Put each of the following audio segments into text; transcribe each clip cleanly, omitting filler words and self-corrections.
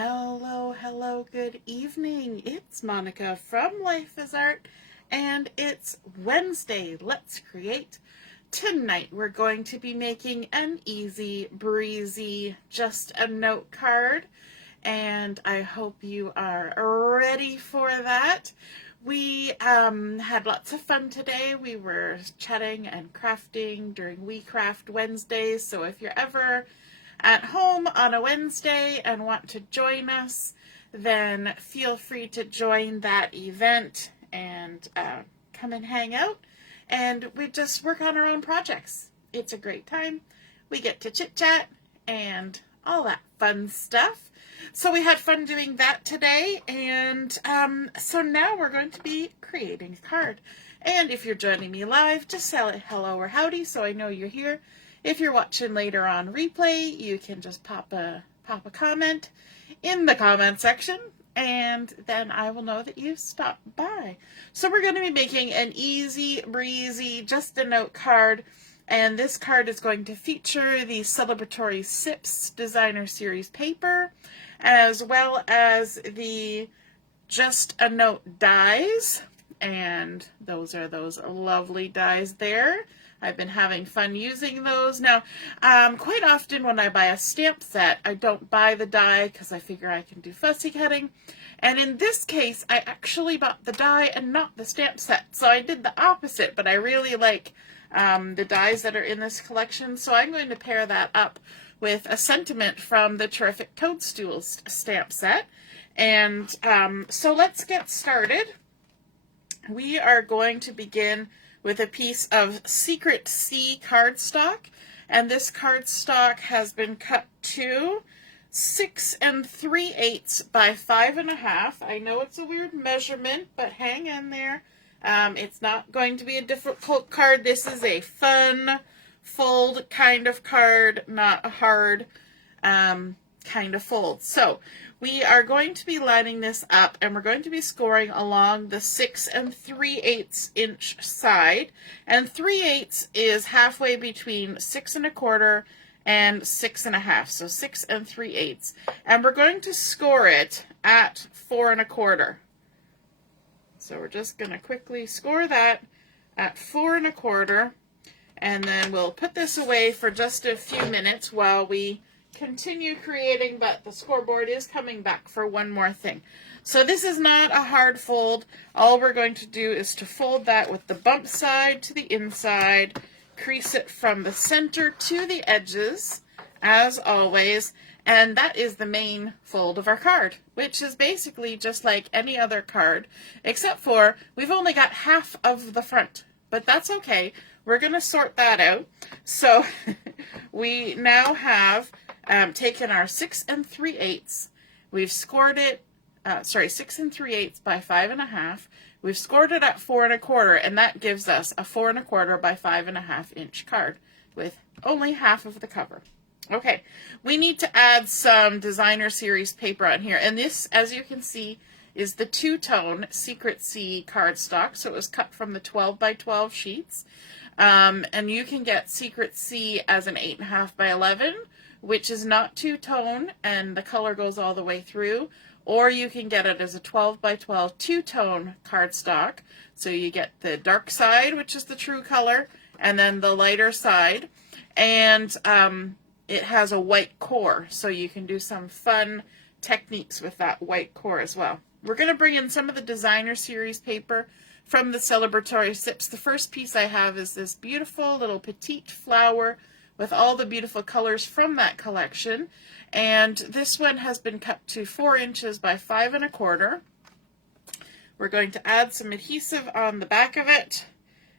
Hello, hello, good evening. It's Monica from Life is Art, and it's Wednesday. Let's create. Tonight we're going to be making an easy, breezy, just a note card, and I hope you are ready for that. We had lots of fun today. We were chatting and crafting during We Craft Wednesdays, so if you're ever at home on a Wednesday and want to join us, then feel free to join that event and come and hang out. And we just work on our own projects. It's a great time. We get to chit chat and all that fun stuff. So we had fun doing that today. And so now we're going to be creating a card. And if you're joining me live, just say hello or howdy so I know you're here. If you're watching later on replay, you can just pop a comment in the comment section, and then I will know that you stopped by. So we're going to be making an easy, breezy, just a note card, and this card is going to feature the Celebratory Sips Designer Series paper, as well as the Just a Note dies, and those are those lovely dies there. I've been having fun using those. Now, quite often when I buy a stamp set, I don't buy the die because I figure I can do fussy cutting. And in this case, I actually bought the die and not the stamp set. So I did the opposite, but I really like the dies that are in this collection. So I'm going to pair that up with a sentiment from the terrific Toadstools stamp set. And so let's get started. We are going to begin with a piece of Secret C cardstock, and this cardstock has been cut to 6 3/8 by 5.5. I know it's a weird measurement, but hang in there. It's not going to be a difficult card. This is a fun fold kind of card, not a hard kind of fold. So we are going to be lining this up, and we're going to be scoring along the 6 3/8 inch side, and 3/8 is halfway between 6 1/4 and 6 1/2, so 6 3/8, and we're going to score it at 4 1/4. So we're just going to quickly score that at 4 1/4, and then we'll put this away for just a few minutes while we continue creating, but the scoreboard is coming back for one more thing. So this is not a hard fold. All we're going to do is to fold that with the bump side to the inside, crease it from the center to the edges, as always, and that is the main fold of our card, which is basically just like any other card, except for we've only got half of the front, but that's okay. We're going to sort that out. So we now have taken our 6 3/8, we've scored it, 6 3/8 by 5.5, we've scored it at 4 1/4, and that gives us a 4 1/4 by 5.5 inch card with only half of the cover. Okay, we need to add some designer series paper on here, and this, as you can see, is the two-tone Secret C cardstock, so it was cut from the 12 by 12 sheets, and you can get Secret C as an 8.5 by 11, which is not two-tone, and the color goes all the way through, or you can get it as a 12 by 12 two-tone cardstock, so you get the dark side, which is the true color, and then the lighter side, and it has a white core, so you can do some fun techniques with that white core as well. We're going to bring in some of the designer series paper from the Celebratory Sips. The first piece I have is this beautiful little petite flower with all the beautiful colors from that collection, and this one has been cut to 4 inches by 5 1/4. We're going to add some adhesive on the back of it,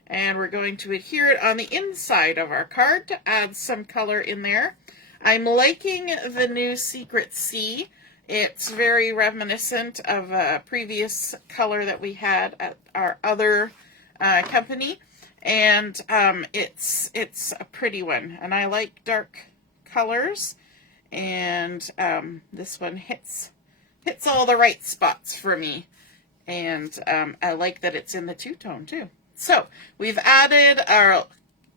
and we're going to adhere it on the inside of our card to add some color in there. I'm liking the new Secret C. It's very reminiscent of a previous color that we had at our other company. And it's a pretty one, and I like dark colors, and this one hits all the right spots for me, and I like that it's in the two-tone too. So we've added our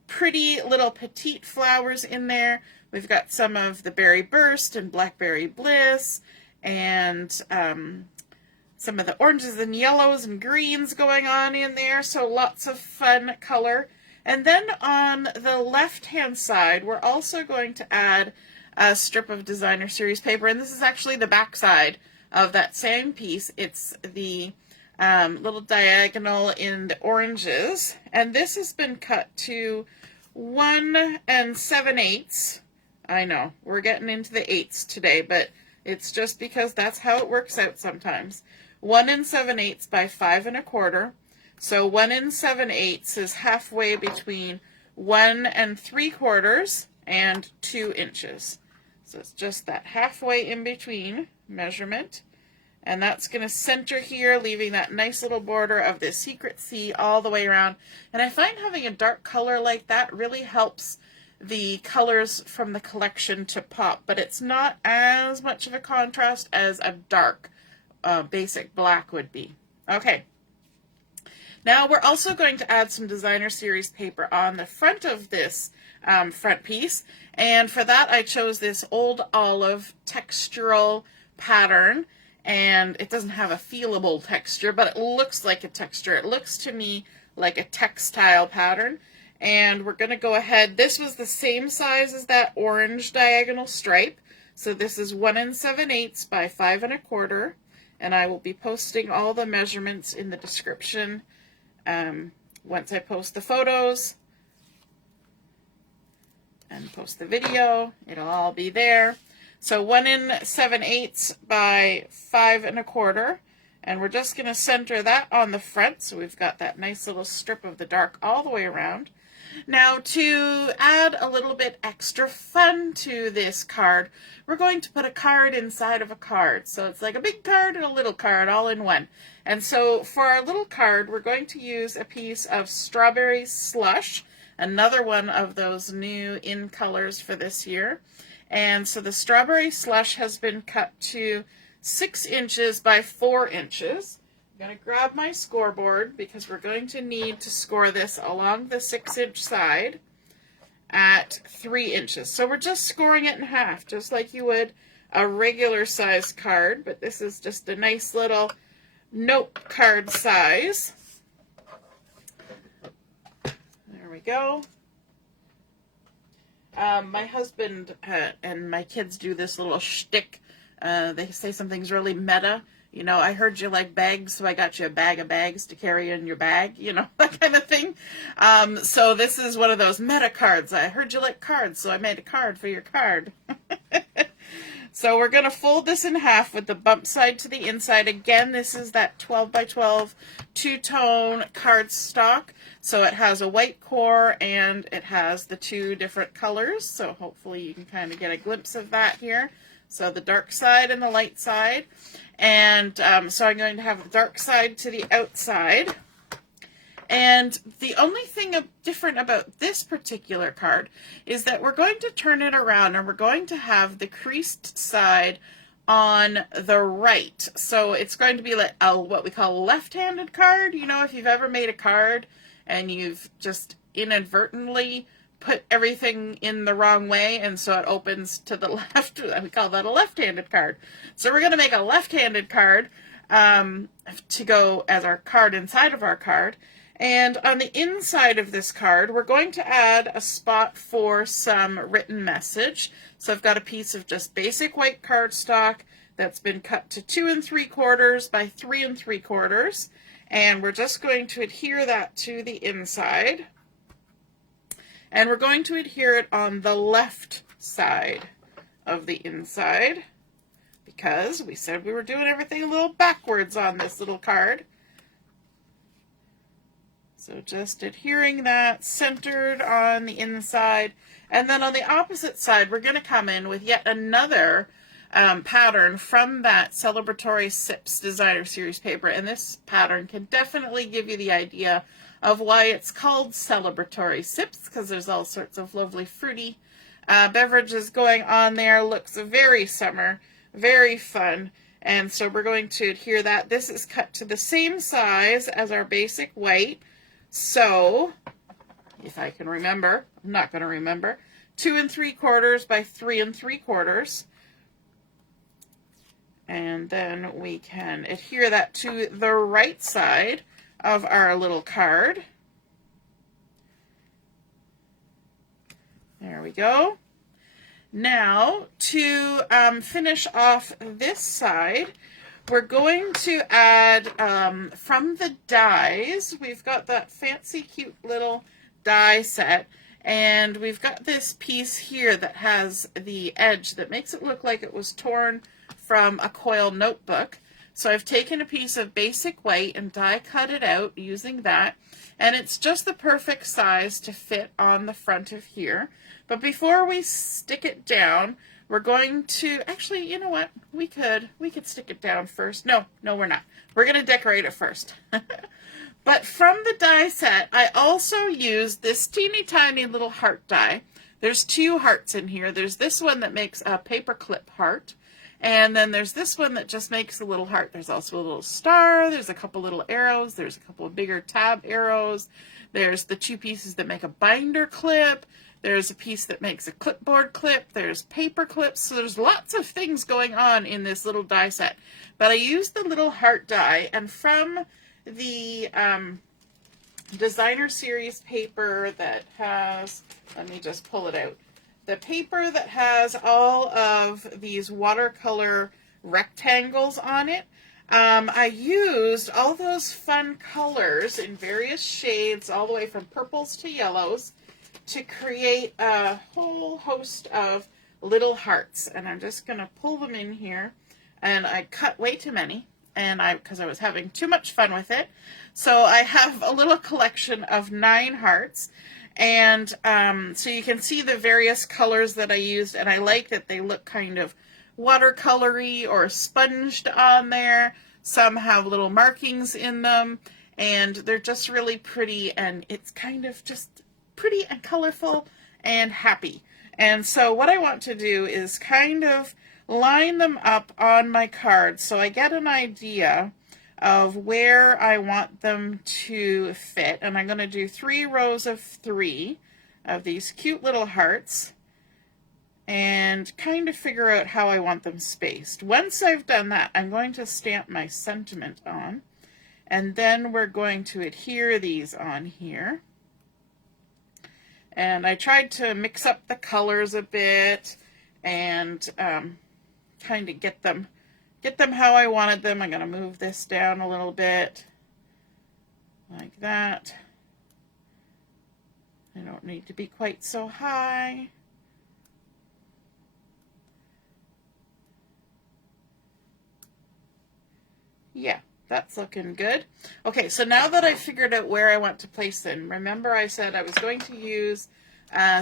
pretty little petite flowers in there. We've got some of the Berry Burst and Blackberry Bliss, and some of the oranges and yellows and greens going on in there, so lots of fun color. And then on the left-hand side, we're also going to add a strip of designer series paper, and this is actually the back side of that same piece. It's the little diagonal in the oranges, and this has been cut to 1 7/8. I know, we're getting into the eighths today, but it's just because that's how it works out sometimes. 1 7/8 by 5 1/4. So 1 7/8 is halfway between 1 3/4 and 2 inches. So it's just that halfway in between measurement. And that's going to center here, leaving that nice little border of the secret C all the way around. And I find having a dark color like that really helps the colors from the collection to pop, but it's not as much of a contrast as a dark basic black would be. Okay. Now we're also going to add some designer series paper on the front of this front piece, and for that I chose this Old Olive textural pattern, and it doesn't have a feelable texture, but it looks like a texture. It looks to me like a textile pattern, and we're going to go ahead. This was the same size as that orange diagonal stripe, so this is 1 7/8 by 5 1/4, and I will be posting all the measurements in the description once I post the photos and post the video. It'll all be there. So 1 7/8 by 5 1/4, and we're just going to center that on the front, so we've got that nice little strip of the dark all the way around. Now, to add a little bit extra fun to this card, we're going to put a card inside of a card. So it's like a big card and a little card all in one. And so for our little card, we're going to use a piece of Strawberry Slush, another one of those new in colors for this year. And so the Strawberry Slush has been cut to 6 inches by 4 inches. I'm going to grab my scoreboard because we're going to need to score this along the 6-inch side at 3 inches. So we're just scoring it in half, just like you would a regular size card, but this is just a nice little note card size. There we go. My husband and my kids do this little shtick. They say something's really meta. You know, I heard you like bags, so I got you a bag of bags to carry in your bag, you know, that kind of thing. So this is one of those meta cards. I heard you like cards, so I made a card for your card. So we're going to fold this in half with the bump side to the inside. Again, this is that 12 by 12 two-tone cardstock. So it has a white core and it has the 2 different colors. So hopefully you can kind of get a glimpse of that here. So the dark side and the light side. And so I'm going to have the dark side to the outside. And the only thing different about this particular card is that we're going to turn it around and we're going to have the creased side on the right. So it's going to be like what we call a left-handed card. You know, if you've ever made a card and you've just inadvertently put everything in the wrong way, and so it opens to the left. We call that a left-handed card. So we're going to make a left-handed card to go as our card inside of our card. And on the inside of this card, we're going to add a spot for some written message. So I've got a piece of just basic white cardstock that's been cut to 2 3/4 by 3 3/4. And we're just going to adhere that to the inside. And we're going to adhere it on the left side of the inside because we said we were doing everything a little backwards on this little card. So just adhering that centered on the inside. And then on the opposite side, we're going to come in with yet another pattern from that Celebratory Sips designer series paper. And this pattern can definitely give you the idea of why it's called Celebratory Sips, because there's all sorts of lovely fruity beverages going on there. Looks very summer, very fun. And so we're going to adhere that. This is cut to the same size as our basic white. So, if I can remember, I'm not going to remember, 2 3/4 by 3 3/4. And then we can adhere that to the right side of our little card. There we go. Now, to finish off this side, we're going to add, from the dies, we've got that fancy, cute little die set, and we've got this piece here that has the edge that makes it look like it was torn from a coil notebook. So I've taken a piece of basic white and die cut it out using that, and it's just the perfect size to fit on the front of here. But before we stick it down, we're going to, actually, you know what, we could stick it down first. No, we're not. We're going to decorate it first. But from the die set, I also used this teeny tiny little heart die. There's two hearts in here. There's this one that makes a paperclip heart, and then there's this one that just makes a little heart. There's also a little star. There's a couple little arrows. There's a couple of bigger tab arrows. There's the two pieces that make a binder clip. There's a piece that makes a clipboard clip. There's paper clips. So there's lots of things going on in this little die set. But I used the little heart die, and from the designer series paper that has, let me just pull it out, the paper that has all of these watercolor rectangles on it, I used all those fun colors in various shades, all the way from purples to yellows, to create a whole host of little hearts. And I'm just going to pull them in here, and I cut way too many, and because I was having too much fun with it. So I have a little collection of 9 hearts, and so you can see the various colors that I used, and I like that they look kind of watercolory or sponged on there. Some have little markings in them, and they're just really pretty, and it's kind of just pretty and colorful and happy. And so what I want to do is kind of line them up on my card so I get an idea of where I want them to fit. And I'm going to do 3 rows of 3 of these cute little hearts and kind of figure out how I want them spaced. Once I've done that, I'm going to stamp my sentiment on, and then we're going to adhere these on here. And I tried to mix up the colors a bit and kind of get them how I wanted them. I'm going to move this down a little bit like that. I don't need to be quite so high. Yeah, that's looking good. Okay, so now that I figured out where I want to place them, remember I said I was going to use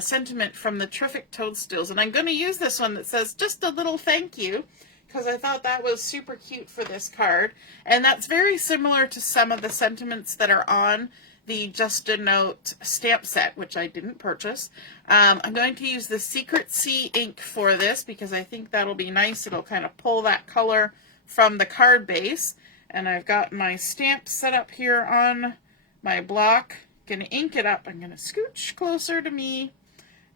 sentiment from the terrific Toadstools, and I'm going to use this one that says just a little thank you, because I thought that was super cute for this card. And that's very similar to some of the sentiments that are on the Just a Note stamp set, which I didn't purchase. I'm going to use the Secret Sea ink for this because I think that'll be nice. It'll kind of pull that color from the card base. And I've got my stamp set up here on my block. Going to ink it up. I'm going to scooch closer to me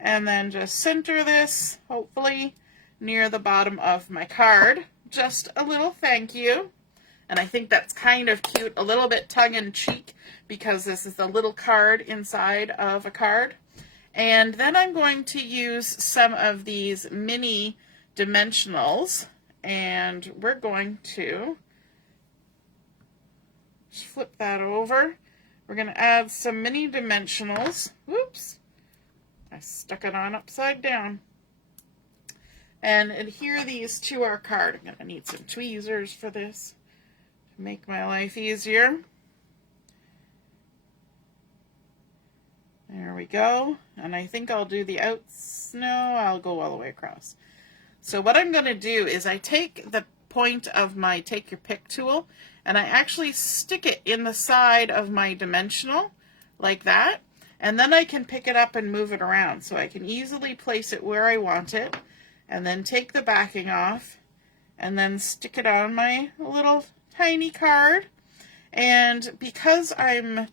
and then just center this, hopefully, near the bottom of my card. Just a little thank you. And I think that's kind of cute, a little bit tongue-in-cheek, because this is a little card inside of a card. And then I'm going to use some of these mini dimensionals, and we're going to just flip that over. We're going to add some mini dimensionals. Whoops, I stuck it on upside down. And adhere these to our card. I'm going to need some tweezers for this to make my life easier. There we go. And I think I'll do the outs. No, I'll go all the way across. So what I'm going to do is I take the point of my Take Your Pick tool and I actually stick it in the side of my dimensional like that. And then I can pick it up and move it around. So I can easily place it where I want it. And then take the backing off and then stick it on my little tiny card. And because I'm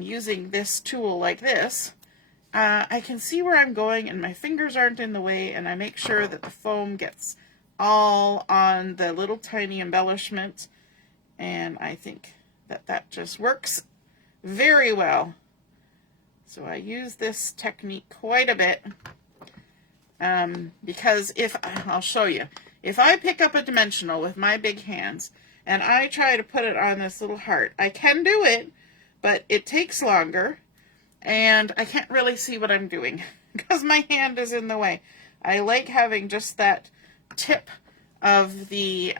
using this tool like this, I can see where I'm going and my fingers aren't in the way, and I make sure that the foam gets all on the little tiny embellishment, and I think that that just works very well. So I use this technique quite a bit because I'll show you, if I pick up a dimensional with my big hands and I try to put it on this little heart, I can do it, but it takes longer and I can't really see what I'm doing because my hand is in the way. I like having just that tip of the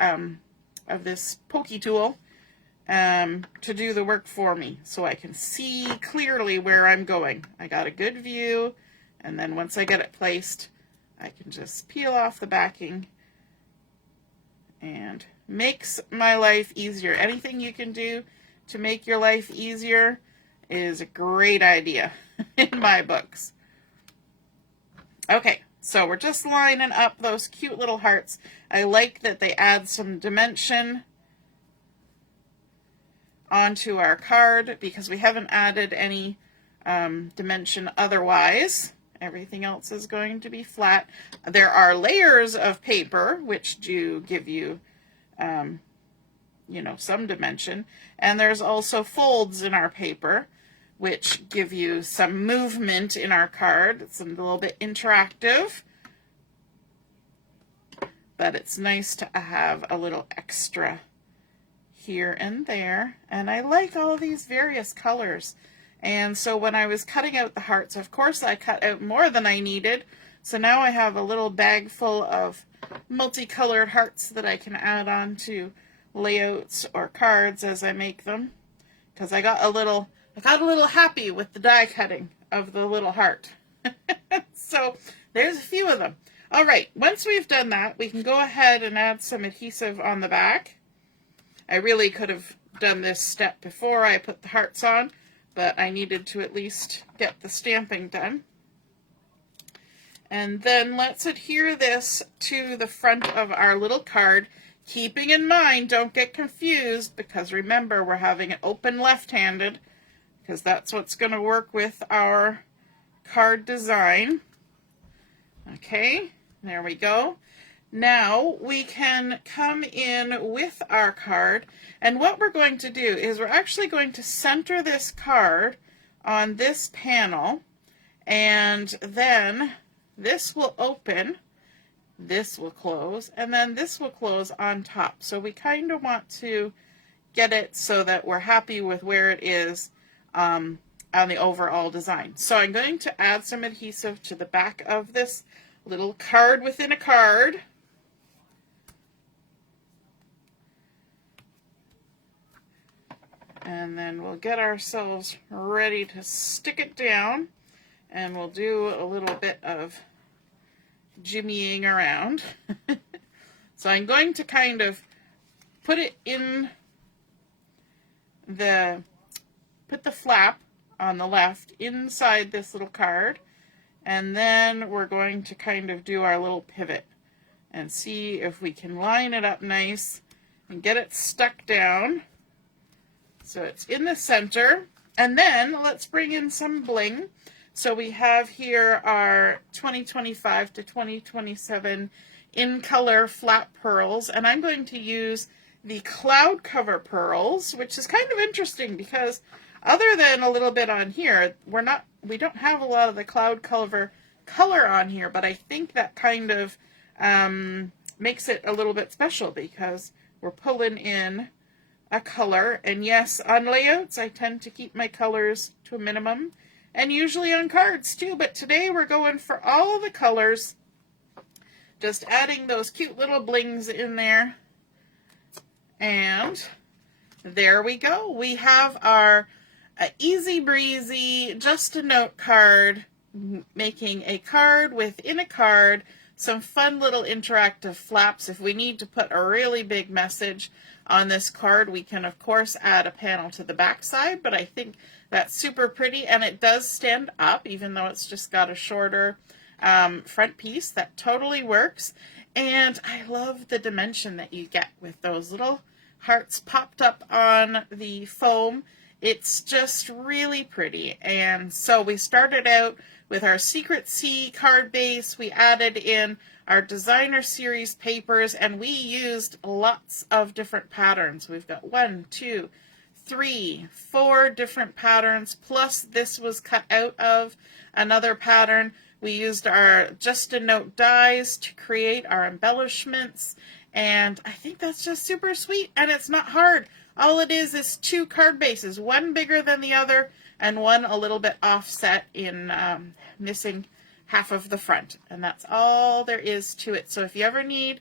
of this pokey tool to do the work for me, so I can see clearly where I'm going. I got a good view, and then once I get it placed, I can just peel off the backing, and makes my life easier. Anything you can do to make your life easier is a great idea in my books. Okay, so we're just lining up those cute little hearts. I like that they add some dimension onto our card because we haven't added any dimension otherwise. Everything else is going to be flat. There are layers of paper which do give you, you know, some dimension, and there's also folds in our paper which give you some movement in our card. It's a little bit interactive, but it's nice to have a little extra here and there. And I like all of these various colors. And so when I was cutting out the hearts, of course I cut out more than I needed. So now I have a little bag full of multicolored hearts that I can add on to layouts or cards as I make them. Because I got a little happy with the die cutting of the little heart. So there's a few of them. All right, once we've done that, we can go ahead and add some adhesive on the back. I really could have done this step before I put the hearts on, but I needed to at least get the stamping done. And then let's adhere this to the front of our little card, keeping in mind, don't get confused, because remember, we're having it open left-handed, because that's what's going to work with our card design. Okay, there we go. Now we can come in with our card, and what we're going to do is we're actually going to center this card on this panel, and then this will open, this will close, and then this will close on top. So we kind of want to get it so that we're happy with where it is on the overall design. So I'm going to add some adhesive to the back of this little card within a card. And then we'll get ourselves ready to stick it down, and we'll do a little bit of jimmying around. So I'm going to kind of put it in put the flap on the left inside this little card, and then we're going to kind of do our little pivot and see if we can line it up nice and get it stuck down. So it's in the center, and then let's bring in some bling. So we have here our 2025 to 2027 in color flat pearls, and I'm going to use the cloud cover pearls, which is kind of interesting because other than a little bit on here, we don't have a lot of the cloud cover color on here, but I think that kind of makes it a little bit special because we're pulling in a color. And yes, on layouts I tend to keep my colors to a minimum, and usually on cards too, but today we're going for all of the colors, just adding those cute little blings in there. And there we go. We have our easy breezy, just a note card, making a card within a card, some fun little interactive flaps. If we need to put a really big message on this card, we can of course add a panel to the back side, but I think that's super pretty, and it does stand up even though it's just got a shorter front piece. That totally works, and I love the dimension that you get with those little hearts popped up on the foam. It's just really pretty. And so we started out with our Secret C card base. We added in our designer series papers, and we used lots of different patterns. We've got 1, 2, 3, 4 different patterns, plus this was cut out of another pattern. We used our Just a Note dies to create our embellishments, and I think that's just super sweet, and it's not hard. All it is 2 card bases, one bigger than the other, and one a little bit offset in missing half of the front, and that's all there is to it. So if you ever need,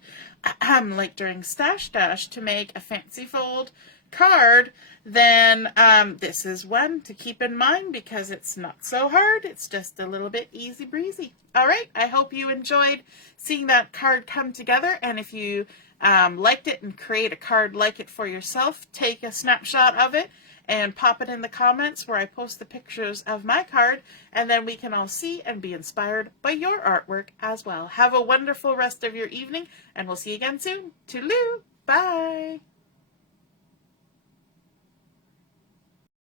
like during Stash Dash, to make a fancy fold card, then this is one to keep in mind, because it's not so hard. It's just a little bit easy breezy. All right, I hope you enjoyed seeing that card come together, and if you liked it and create a card like it for yourself, take a snapshot of it and pop it in the comments where I post the pictures of my card, and then we can all see and be inspired by your artwork as well. Have a wonderful rest of your evening, and we'll see you again soon. Toodaloo! Bye!